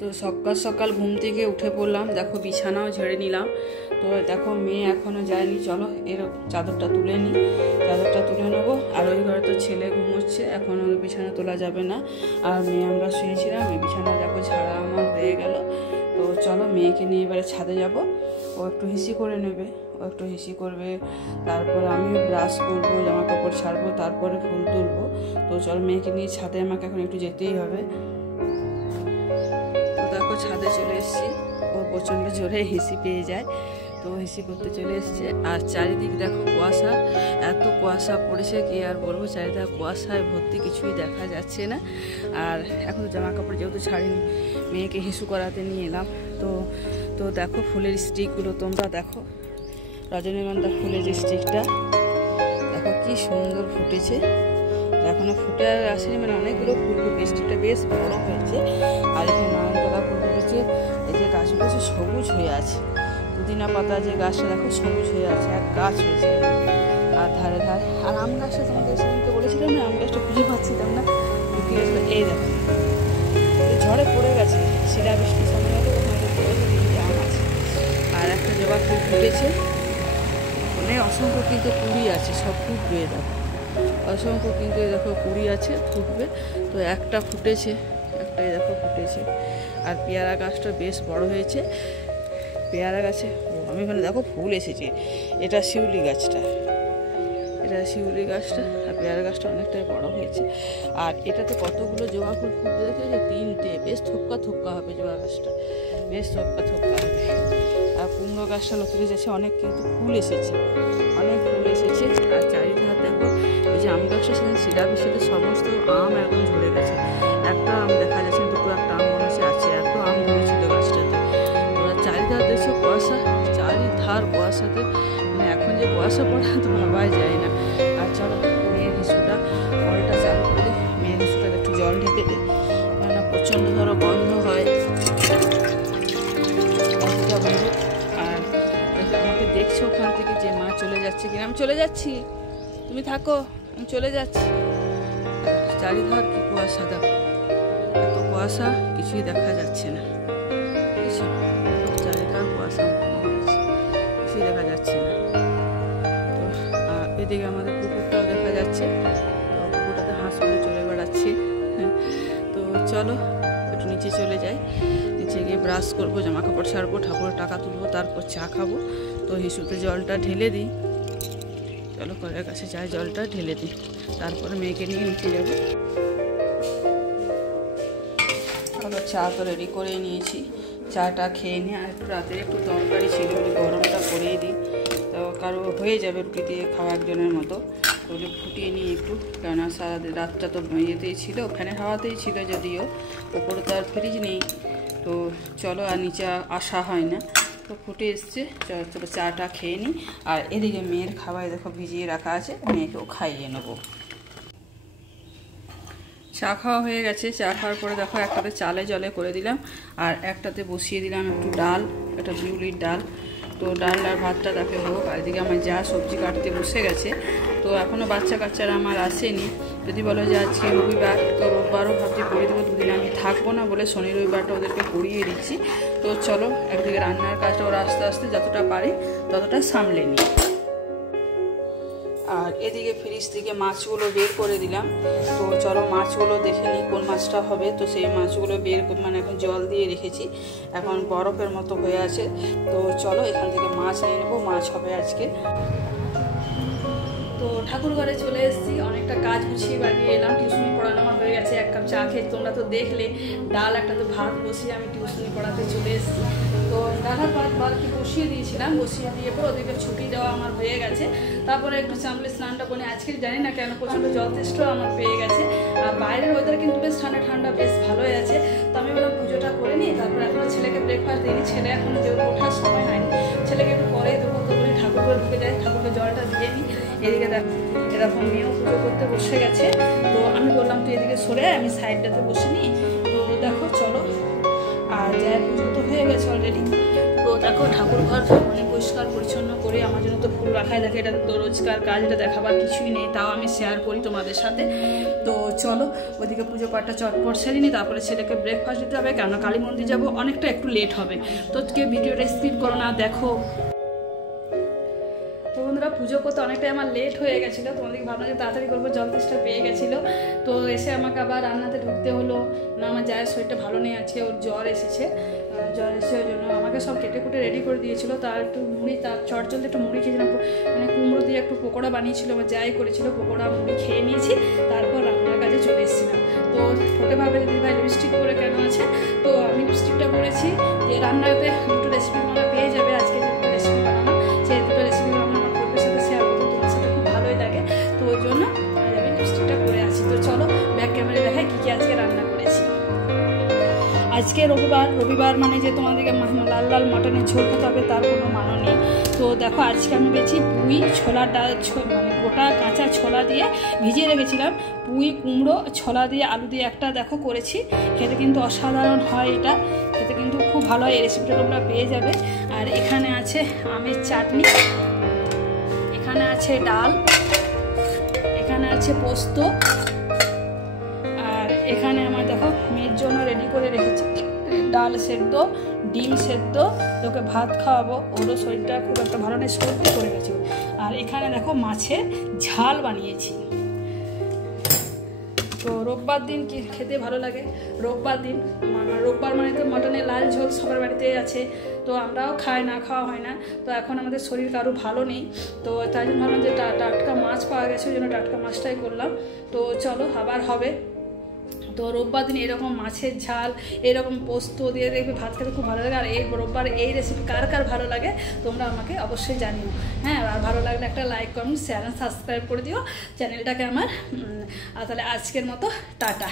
তো সকাল সকাল ঘুম থেকে উঠে পড়লাম, দেখো বিছানাও ঝেড়ে নিলাম। তো দেখো মেয়ে এখনও যায়নি, চলো এর চাদরটা তুলে নিই, চাদরটা তুলে নেবো। আর ওই ঘরে তো ছেলে ঘুমোচ্ছে, এখনও বিছানা তোলা যাবে না। আর মেয়ে আমরা শুয়েছিলাম, এই বিছানা দেখো ঝাড়া আমার হয়ে গেল। তো চলো মেয়েকে নিয়ে এবারে ছাদে যাব, ও একটু হিসি করে নেবে, ও একটু হিসি করবে, তারপর আমিও ব্রাশ করবো, জামা কাপড় ছাড়বো, তারপরে ফুল তুলবো। তো চলো মেয়েকে নিয়ে ছাদে আমাকে এখন একটু যেতেই হবে। তো দেখো ছাদে চলে এসেছি, ও প্রচণ্ড জোরে হিসি পেয়ে যায়, তো হিসি করতে চলে এসছে। আর চারিদিক দেখো কুয়াশা, এত কুয়াশা পড়েছে কি আর বলবো, চারিদিকে কুয়াশায় ভর্তি, কিছুই দেখা যাচ্ছে না। আর এখন জামা কাপড় যেহেতু ছাড়িনি, মেয়েকে হিসু করাতে নিয়ে এলাম। তো দেখো ফুলের স্টিকগুলো তোমরা দেখো, রজনীগন্ধা ফুলের যে স্টিকটা দেখো কি সুন্দর ফুটেছে, এখনো ফুটে আসেনি, মানে অনেকগুলো ফুল ফুটে, স্টিকটা বেশ বড় হয়েছে। আর এখানে নয়নতারা ফুল ফুটেছে, এই যে গাছগুলো হচ্ছে সবুজ হয়ে আছে, পুদিনা পাতা যে গাছটা দেখো সবুজ হয়ে আছে, এক গাছ হয়েছে। আর ধারে ধারে আর আম গাছটা তোমাদের সেদিনকে বলেছিলাম না, আম গাছটা খুঁজে পাচ্ছিলাম না, এই দেখো ঝড়ে পড়ে গেছে, শিলা বৃষ্টির সময় হলে ওখানে পড়ে গেছে, আম আছে। আর একটা জবা ফুল ফুটেছে, অনেক অসংখ্য কিন্তু কুড়ি আছে, সব ফুটবে দেখো, অসংখ্য কিন্তু দেখো কুড়ি আছে, ফুটবে। তো একটা ফুটেছে, একটাই দেখো ফুটেছে। আর পেয়ারা গাছটা বেশ বড় হয়েছে, পেয়ারা গাছে আমি মানে দেখো ফুল এসেছে, এটা শিউলি গাছটা, এটা শিউলি গাছটা। আর পেয়ারা গাছটা অনেকটাই বড় হয়েছে। আর এটাতে কতগুলো জবা ফুল ফুটে দেখেছে, তিনটে, বেশ থোক্কা থোক্কা হবে জবা গাছটা, বেশ থোক্কা থোক্কা হবে। আর কুমড়ো গাছটা লতুড়ে যাচ্ছে, অনেক কিন্তু ফুল এসেছে, অনেক ফুল এসেছে। আর চারিধার দেখো ওই যে আম গাছটা সেখানে শিলাপের সাথে সমস্ত আম একদম ঝরে গেছে, একটা আম দেখা যাচ্ছে, দুটো একটা আম মনে হচ্ছে আছে, এত আম ধরেছিল গাছটাতে। চারিধার দেখছো কুয়াশা, চারিধার কুয়াশাতে, মানে এখন যে কুয়াশা পড়ে তো ভাবাই যায় না। আর চলো মেয়ের হিসুটা কলটা চালু করে, মেয়ের হিসুটা একটু জল ঢেকে দে, কেননা প্রচণ্ড ধরো গন্ধ হয়। আর আমাকে দেখছো ওখান থেকে যে মা চলে যাচ্ছে কিনা, আমি চলে যাচ্ছি, তুমি থাকো, আমি চলে যাচ্ছি। চারিধার কি কুয়াশা দেখো, এত কুয়াশা কিছুই দেখা যাচ্ছে না, বুঝেছো, চারিধার কুয়াশা কিছুই দেখা যাচ্ছে না। তো আর এদিকে আমাদের পুকুরটাও দেখা যাচ্ছে, তো পুকুরটাতে হাঁসগুলো চলে বেড়াচ্ছে। তো চলো একটু নিচে চলে যাই, নিচে গিয়ে ব্রাশ করবো, জামা কাপড় ছাড়বো, ঠাকুরের টাকা তুলবো, তারপর চা খাবো। তো হিসুতে জলটা ঢেলে দিই, চলো কলের কাছে যাই, জলটা ঢেলে দিই, তারপরে মেয়েকে নিয়ে নিচে যাবো। চলো চা তো রেডি করে নিয়েছি, চাটা খেয়ে নিয়ে আর একটু রাতে একটু তরকারি ছিল, গরমটা করেই দিই, তো কারো হয়ে যাবে রুটি দিয়ে খাওয়া একজনের মতো। তো ফুটিয়ে নিই একটু, কেননা সারা রাতটা তো ইয়েতেই ছিল, ফ্যানের হাওয়াতেই ছিল, যদিও ওপরে তো আর ফ্রিজ নেই। তো চলো আর নিচে আসা হয় না, তো ফুটে এসছে, চলো চাটা খেয়ে নিই। আর এদিকে মেয়ের খাবার দেখো ভিজিয়ে রাখা আছে, মেয়েকেও খাইয়ে নেবো। চা খাওয়া হয়ে গেছে, চা খাওয়ার পরে দেখো একটাতে চালে জলে করে দিলাম, আর একটাতে বসিয়ে দিলাম একটু ডাল, একটা বিউলির ডাল। তো ডাল আর ভাতটা তাকে হোক। আর এদিকে আমার যা সবজি কাটতে বসে গেছে, তো এখনও বাচ্চা কাচ্চারা আমার আসেনি। যদি বলো যে আজকে রবিবার, তো রোববারও ভাবছি পড়িয়ে দেবো, দুদিন আমি থাকবো না বলে শনি রবিবারটা ওদেরকে পড়িয়ে দিচ্ছি। তো চলো একদিকে রান্নার কাজটা ওরা আস্তে আস্তে যতটা পারি ততটা সামলে নিই। আর এদিকে ফ্রিজ থেকে মাছগুলো বের করে দিলাম, তো চলো মাছগুলো দেখে নিই কোন মাছটা হবে। তো সেই মাছগুলো বের মানে এখন জল দিয়ে রেখেছি, এখন বরফের মতো হয়ে আছে। তো চলো এখান থেকে মাছ নিয়ে নেবো, মাছ হবে আজকে। তো ঠাকুর ঘরে চলে এসেছি, অনেকটা কাজ গুছিয়ে বাড়িয়ে এলাম, টিউশনি পড়ানো আমার হয়ে গেছে, এক কাপ চা খেয়ে তোমরা তো দেখলে, ডাল একটা তো ভাত বসিয়ে আমি টিউশনি পড়াতে চলে এসেছি। তো ডাল ভাত কি বসিয়ে দিয়েছিলাম, বসিয়ে দিয়ে পর ওদেরকে ছুটি দেওয়া আমার হয়ে গেছে। তারপরে একটু চামড়ে স্নানটা করে আজকে জানি না কেন প্রচণ্ড জল তেষ্টাও আমার পেয়ে গেছে। আর বাইরের ওয়েদার কিন্তু বেশ ঠান্ডা ঠান্ডা, বেশ ভালোই আছে। তো আমি বললাম পুজোটা করে নিই, তারপরে এখনও ছেলেকে ব্রেকফাস্ট দিইনি, ছেলে এখনও যেহেতু ওঠার সময় হয়নি, ছেলেকে একটু পরেই দেবো। তো বলি ঠাকুর ঘরে ঢুকে যায়, ঠাকুরকে জলটা দিয়ে নিই। এদিকে দেখো এরকম মেয়েও পুজো করতে বসে গেছে, তো আমি বললাম তুই এদিকে সরে আমি সাইডটাতে বসে নিই। তো দেখো চলো, আর যাই পুজো তো হয়ে গেছে অলরেডি। তো দেখো ঠাকুর ঘর মানে পরিষ্কার পরিচ্ছন্ন করে আমার জন্য তো ফুল রাখাই দেখে, এটা তো রোজকার কাজ, এটা দেখাবার কিছুই নেই, তাও আমি শেয়ার করি তোমাদের সাথে। তো চলো ওইদিকে পুজো পাঠটা চটপট সেরে নিই, তারপরে ছেলেকে ব্রেকফাস্ট দিতে হবে, কেন কালী মন্দির যাবো, অনেকটা একটু লেট হবে। তো কেউ ভিডিওটা স্কিপ করো না, দেখো। তো বন্ধুরা পুজো করতে অনেকটাই আমার লেট হয়ে গেছিলো, তোমাদেরকে ভাবলাম যে তাড়াতাড়ি করবো, জল তেষ্টা পেয়ে গেছিলো। তো এসে আমাকে আবার রান্নাতে ঢুকতে হলো না, আমার জায়ের শরীরটা ভালো নেই, আজকে ওর জ্বর এসেছে, জ্বর এসে ওই জন্য আমাকে সব কেটে কুটে রেডি করে দিয়েছিলো। তার একটু মুড়ি, তার চটজলদি একটু মুড়ি খেয়েছিলাম, মানে কুমড়ো দিয়ে একটু পকোড়া বানিয়েছিল, আমার যাই করেছিল, পকোড়া মুড়ি খেয়ে নিয়েছি, তারপর রান্নার কাজে চলে এসেছিলাম। তো ঠোঁটে ভাবে দিদি ভাই লিপস্টিক পরে কেন আছে, তো আমি লিপস্টিকটা পরেছি যে রান্নাতে দুটো রেসিপি তোমরা পেয়ে যাবে, আজকে যে দুটো রেসিপি বানানো, সেই দুটো রেসিপি আমরা আমার পরিবারের সাথে শেয়ার করতে, তোমার সাথে খুব ভালোই লাগে, তো ওই জন্য আমি লিপস্টিকটা পরে আছি। তো চলো ব্যাক ক্যামেরায় দেখাই কী কী আজকে রান্না করেছি। আজকে রবিবার মানে যে তোমাদেরকে লাল লাল মাটনের ঝোল খেতে হবে তার কোনো মানো নেই। তো দেখো আজকে আমি পেয়েছি পুঁই ছোলা ডাল, মানে গোটা কাঁচা ছোলা দিয়ে ভিজিয়ে রেখেছিলাম, পুঁই কুমড়ো ছোলা দিয়ে আলু দিয়ে একটা দেখো করেছি, খেতে কিন্তু অসাধারণ হয়, এটা খেতে কিন্তু খুব ভালো হয়, এই রেসিপিটা তোমরা পেয়ে যাবে। আর এখানে আছে আমের চাটনি, এখানে আছে ডাল, এখানে আছে পোস্ত, আর এখানে আমার দেখো মেয়ের জন্য রেডি করে রেখেছি ডাল সেদ্ধ, ডিম সেদ্ধ, তোকে ভাত খাওয়াবো, ওরও শরীরটা খুব একটা ভালো নেই, সর্দি করে গেছে। আর এখানে দেখো মাছের ঝাল বানিয়েছি। তো রোববার দিন কি খেতে ভালো লাগে, রোববার দিন, রোববার মানে তো মটনের লাল ঝোল সবার বাড়িতে আছে, তো আমরাও খাই, না খাওয়া হয় না। তো এখন আমাদের শরীর কারো ভালো নেই, তো তাই জন্য ভাবলাম যে টাটকা মাছ পাওয়া গেছে, ওই জন্য টাটকা মাছটাই করলাম। তো চলো আবার হবে। তো রোববার দিন এরকম মাছের ঝাল, এরকম পোস্ত দিয়ে দেখবে ভাত খেতে খুব ভালো লাগে। আর এই রোববার এই রেসিপি কার কার ভালো লাগে তোমরা আমাকে অবশ্যই জানিও, হ্যাঁ। আর ভালো লাগলে একটা লাইক, কমেন্ট, শেয়ার, সাবস্ক্রাইব করে দিও চ্যানেলটাকে আমার। আর তাহলে আজকের মতো টাটা।